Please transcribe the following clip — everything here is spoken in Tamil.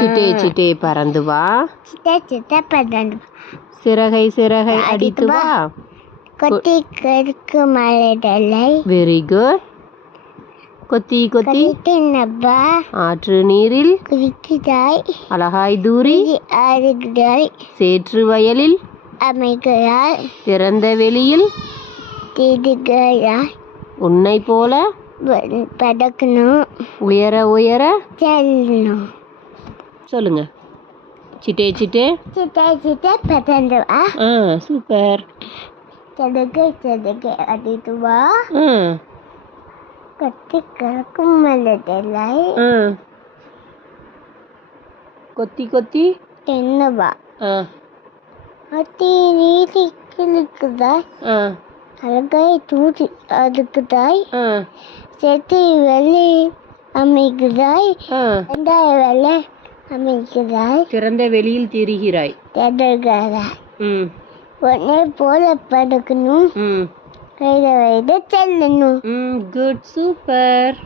சிட்டே சிட்டே பறந்து வா, சிட்டை பறந்து சிறகை சிறகை அடித்து வா. கொத்தி கருக்கு மலைதலை. Very good. கொத்தி கொத்தி தின்னப்பா ஆற்று நீரில் குதிக்கிறாய். அழகாய் தூரி ஆடுகிறாய். சேற்று வயலில் அமைகிறாய். திறந்த வெளியில் திடுகிறாய். உன்னை போல பறக்கணும். உயர உயர செல்லணும். சொல்லுங்க. சிட்டே சிட்டே சிட்டை பறந்து வா. சூப்பர். சிறகை அடித்து வா. கொத்தி கறக்கும் மலைதலை. கொத்தி கொத்தி தின்னவா. கொத்தி நீதி கிழக்குதாய். அழகாய் தூதி அதுக்குதாய். செட்டி வெள்ளி அமைகிறாய். வெண்டாய வெள்ளை அமைகிறாய். திறந்த வெளியில் திரிகிறாய். உன்னை போல படுக்கணும். கைத வைத்து செல்லணும். Good, super.